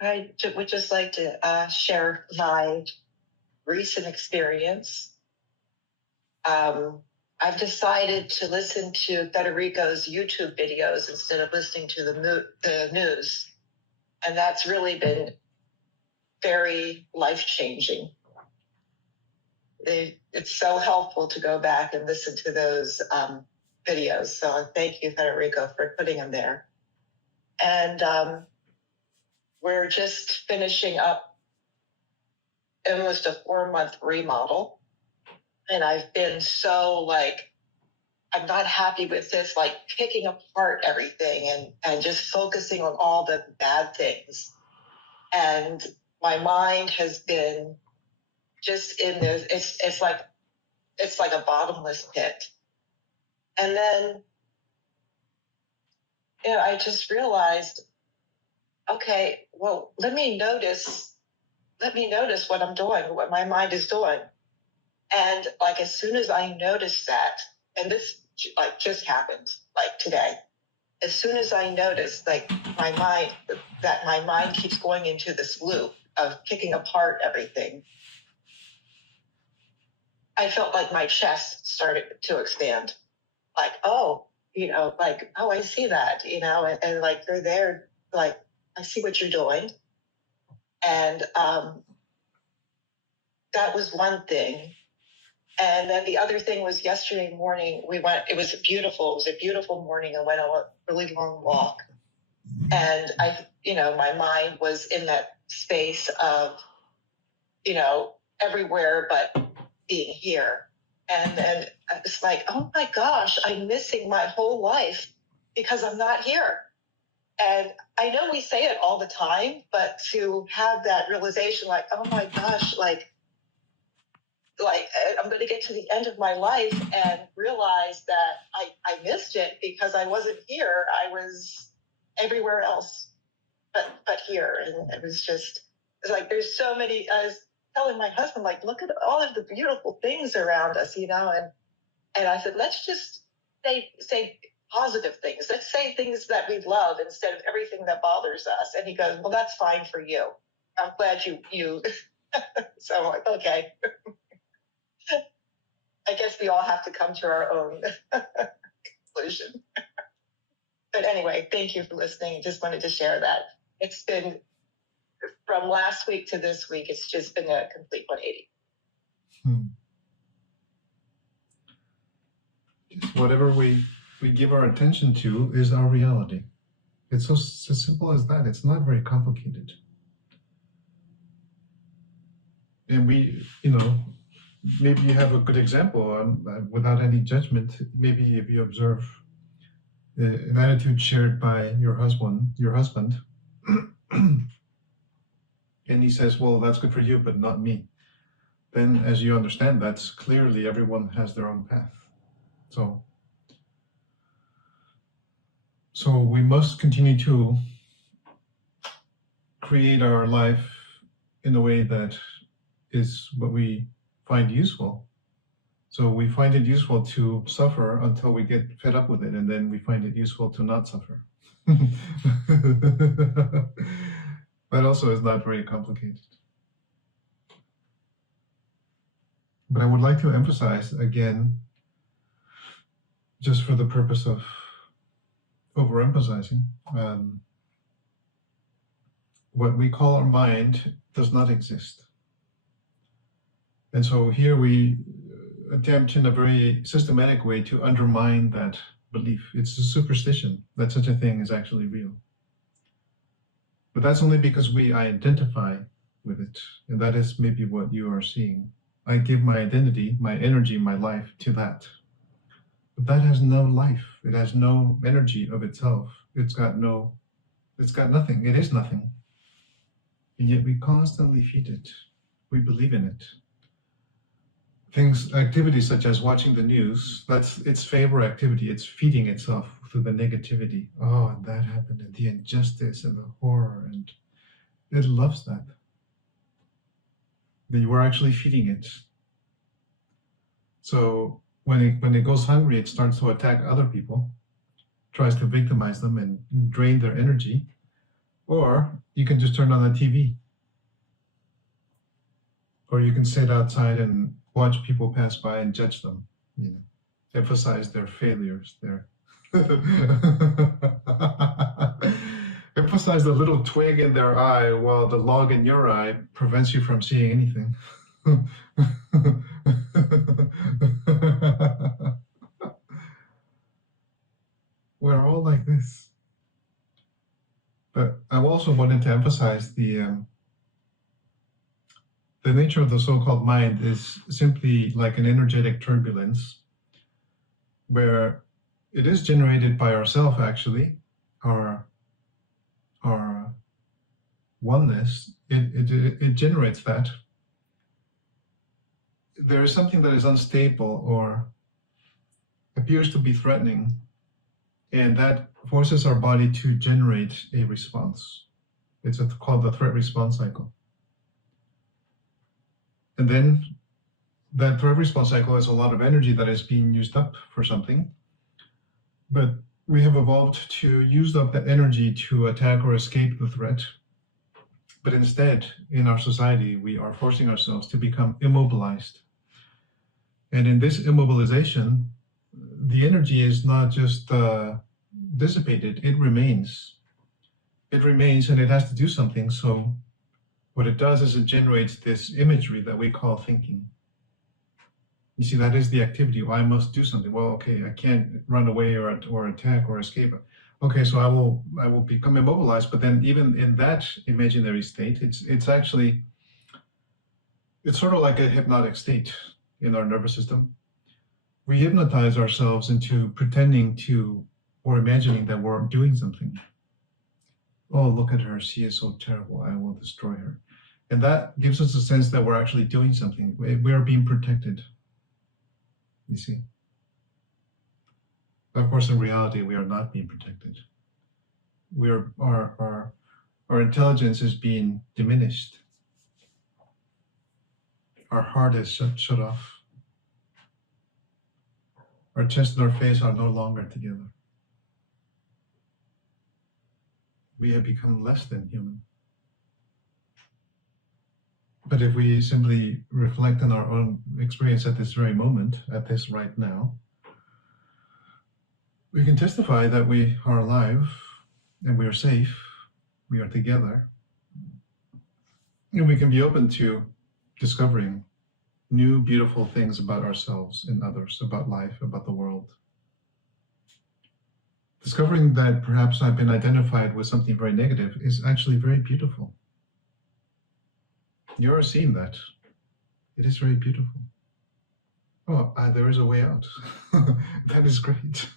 would just like to share my recent experience. I've decided to listen to Federico's YouTube videos instead of listening to the news. And that's really been very life-changing. It's so helpful to go back and listen to those videos. So thank you, Federico, for putting them there. And we're just finishing up almost a 4-month remodel. And I've been so I'm not happy with this, picking apart everything and just focusing on all the bad things. And my mind has been just in this, it's like a bottomless pit. And then, I just realized, okay, well, let me notice what I'm doing, what my mind is doing. And as soon as I noticed that, and this just happened today, as soon as I noticed my mind keeps going into this loop of picking apart everything, I felt like my chest started to expand. Oh, I see that, and they're there, I see what you're doing. And that was one thing. And then the other thing was yesterday morning, it was a beautiful morning. I went on a really long walk. And my mind was in that space of, everywhere but being here. And then I was like, oh my gosh, I'm missing my whole life because I'm not here. And I know we say it all the time, but to have that realization, oh my gosh, I'm going to get to the end of my life and realize that I missed it because I wasn't here. I was everywhere else but here. And it was just, it's there's so many, I was telling my husband, look at all of the beautiful things around us, and I said, let's just say positive things. Let's say things that we love instead of everything that bothers us. And he goes, well, that's fine for you. I'm glad you. So I'm like, okay. I guess we all have to come to our own conclusion. But anyway, thank you for listening. Just wanted to share that. It's been, from last week to this week, it's just been a complete 180. Whatever we give our attention to is our reality. It's so simple as that. It's not very complicated. And we, maybe you have a good example without any judgment. Maybe if you observe an attitude shared by your husband, and he says, well, that's good for you, but not me. Then as you understand, that's clearly everyone has their own path. So we must continue to create our life in a way that is what we find useful. So we find it useful to suffer until we get fed up with it, and then we find it useful to not suffer. That also is not very complicated. But I would like to emphasize again, just for the purpose of overemphasizing, what we call our mind does not exist. And so here we attempt in a very systematic way to undermine that belief. It's a superstition that such a thing is actually real. But that's only because we identify with it. And that is maybe what you are seeing. I give my identity, my energy, my life to that. But that has no life. It has no energy of itself. It's got nothing. It is nothing. And yet we constantly feed it. We believe in it. Activities such as watching the news, that's its favorite activity. It's feeding itself through the negativity. Oh, and that happened, and the injustice and the horror, and it loves that. Then you are actually feeding it. So when it goes hungry, it starts to attack other people, tries to victimize them and drain their energy. Or you can just turn on the TV. Or you can sit outside and watch people pass by and judge them, you know, emphasize their failures, emphasize the little twig in their eye while the log in your eye prevents you from seeing anything. We're all like this. But I also wanted to emphasize the nature of the so-called mind is simply like an energetic turbulence where it is generated by ourself, actually, our oneness. It generates that. There is something that is unstable or appears to be threatening, and that forces our body to generate a response. It's called the threat response cycle. And then that threat response cycle is a lot of energy that is being used up for something. But we have evolved to use up that energy to attack or escape the threat. But instead, in our society, we are forcing ourselves to become immobilized. And in this immobilization, the energy is not just dissipated, it remains. It remains and it has to do something. So what it does is it generates this imagery that we call thinking. You see, that is the activity. Well, I must do something. Well, okay, I can't run away or attack or escape. Okay, so I will become immobilized. But then even in that imaginary state, it's sort of like a hypnotic state in our nervous system. We hypnotize ourselves into pretending to or imagining that we're doing something. Oh, look at her. She is so terrible. I will destroy her. And that gives us a sense that we're actually doing something. We are being protected. You see? Of course, in reality, we are not being protected. Our intelligence is being diminished. Our heart is shut off. Our chest and our face are no longer together. We have become less than human. But if we simply reflect on our own experience at this very moment, at this right now, we can testify that we are alive and we are safe, we are together, and we can be open to discovering new beautiful things about ourselves and others, about life, about the world. Discovering that perhaps I've been identified with something very negative is actually very beautiful. You're seeing that. It is very beautiful. Oh, there is a way out. That is great.